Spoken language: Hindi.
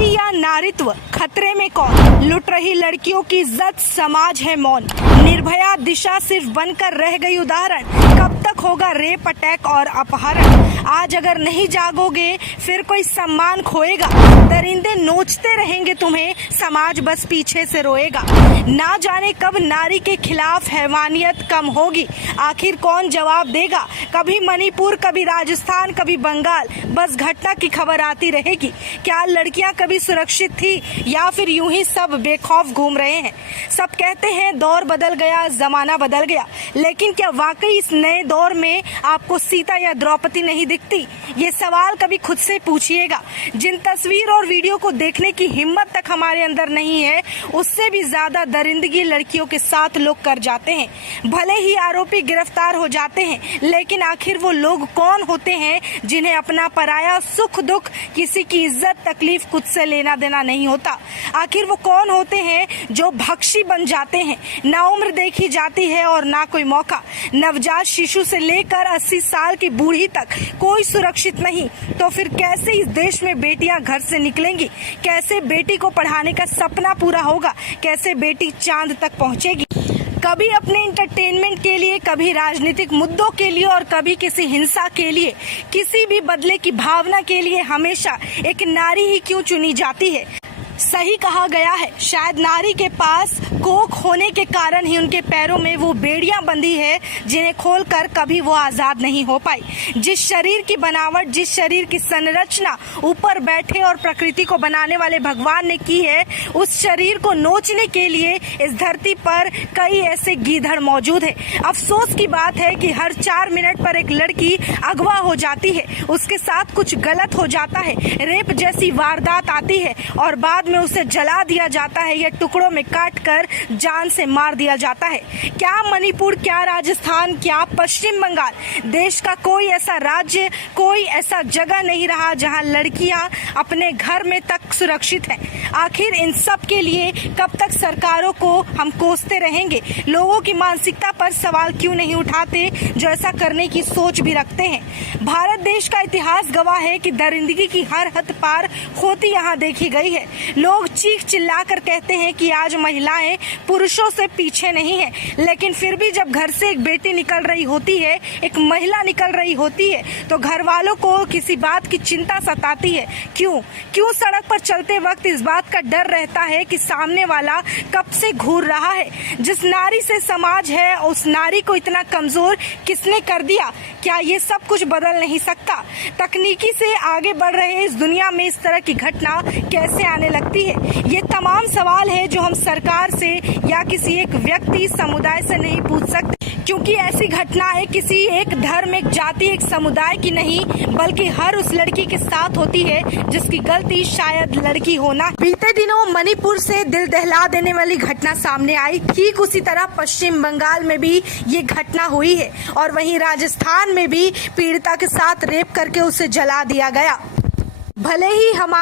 नारी या नारीत्व खतरे में कौन, लुट रही लड़कियों की इज्जत, समाज है मौन। निर्भया दिशा सिर्फ बनकर रह गई उदाहरण, कब तक होगा रेप, अटैक और अपहरण। आज अगर नहीं जागोगे फिर कोई सम्मान खोएगा, दरिंदे नोचते रहेंगे तुम्हें, समाज बस पीछे से रोएगा। ना जाने कब नारी के खिलाफ हैवानियत कम होगी, आखिर कौन जवाब देगा। कभी मणिपुर, कभी राजस्थान, कभी बंगाल, बस घटना की खबर आती रहेगी। क्या लड़कियां कभी सुरक्षित थी या फिर यूं ही सब बेखौफ घूम रहे हैं। सब कहते हैं दौर बदल गया, जमाना बदल गया, लेकिन क्या वाकई इस नए दौर में आपको सीता या द्रौपदी नहीं दिखती। ये सवाल कभी खुद से पूछिएगा। जिन तस्वीर और वीडियो को देखने की हिम्मत तक हमारे अंदर नहीं है, उससे भी ज्यादा दरिंदगी लड़कियों के साथ लोग कर जाते हैं। भले ही आरोपी गिरफ्तार हो जाते हैं, लेकिन आखिर वो लोग कौन होते हैं जिन्हें अपना पराया सुख दुख, किसी की इज्जत तकलीफ खुद से लेना देना नहीं होता। आखिर वो कौन होते हैं जो भक्षी बन जाते हैं। ना उम्र देखी जाती है और ना कोई मौका। नवजात शिशु से लेकर 80 साल की बूढ़ी तक कोई सुरक्षित नहीं। तो फिर कैसे इस देश में बेटियां घर से निकलेंगी, कैसे बेटी को पढ़ाने का सपना पूरा होगा, कैसे बेटी चांद तक पहुंचेगी। कभी अपने इंटरटेनमेंट के लिए, कभी राजनीतिक मुद्दों के लिए और कभी किसी हिंसा के लिए, किसी भी बदले की भावना के लिए हमेशा एक नारी ही क्यों चुनी जाती है। सही कहा गया है, शायद नारी के पास कोख होने के कारण ही उनके पैरों में वो बेड़ियां बंधी है जिन्हें खोलकर कभी वो आजाद नहीं हो पाई। जिस शरीर की बनावट, जिस शरीर की संरचना ऊपर बैठे और प्रकृति को बनाने वाले भगवान ने की है, उस शरीर को नोचने के लिए इस धरती पर कई ऐसे गीधड़ मौजूद है। अफसोस की बात है कि हर 4 मिनट पर एक लड़की अगवा हो जाती है, उसके साथ कुछ गलत हो जाता है, रेप जैसी वारदात आती है और बाद में उसे जला दिया जाता है या टुकड़ों में काटकर जान से मार दिया जाता है। क्या मणिपुर, क्या राजस्थान, क्या पश्चिम बंगाल, देश का कोई ऐसा राज्य, कोई ऐसा जगह नहीं रहा जहां लड़कियां अपने घर में तक सुरक्षित हैं। आखिर इन सब के लिए कब तक सरकारों को हम कोसते रहेंगे। लोगों की मानसिकता पर सवाल क्यों नहीं उठाते जो ऐसा करने की सोच भी रखते हैं। भारत देश का इतिहास गवाह है कि दरिंदगी की हर हद पार होती यहाँ देखी गई है। लोग चीख चिल्लाकर कहते हैं कि आज महिलाएं पुरुषों से पीछे नहीं है, लेकिन फिर भी जब घर से एक बेटी निकल रही होती है, एक महिला निकल रही होती है, तो घर वालों को किसी बात की चिंता सताती है। क्यों सड़क पर चलते वक्त इस बात का डर रहता है कि सामने वाला कब से घूर रहा है। जिस नारी से समाज है, उस नारी को इतना कमजोर किसने कर दिया। क्या ये सब कुछ बदल नहीं सकता। तकनीकी से आगे बढ़ रहे इस दुनिया में इस तरह की घटना कैसे आने लगती है। ये तमाम सवाल है जो हम सरकार से या किसी एक व्यक्ति, समुदाय से नहीं पूछ सकते, क्योंकि ऐसी घटनाएं किसी एक धर्म, एक जाति, एक समुदाय की नहीं, बल्कि हर उस लड़की के साथ होती है जिसकी गलती शायद लड़की होना। बीते दिनों मणिपुर से दिल दहला देने वाली घटना सामने आई, ठीक उसी तरह पश्चिम बंगाल में भी ये घटना हुई है और वहीं राजस्थान में भी पीड़िता के साथ रेप करके उसे जला दिया गया। भले ही हमारे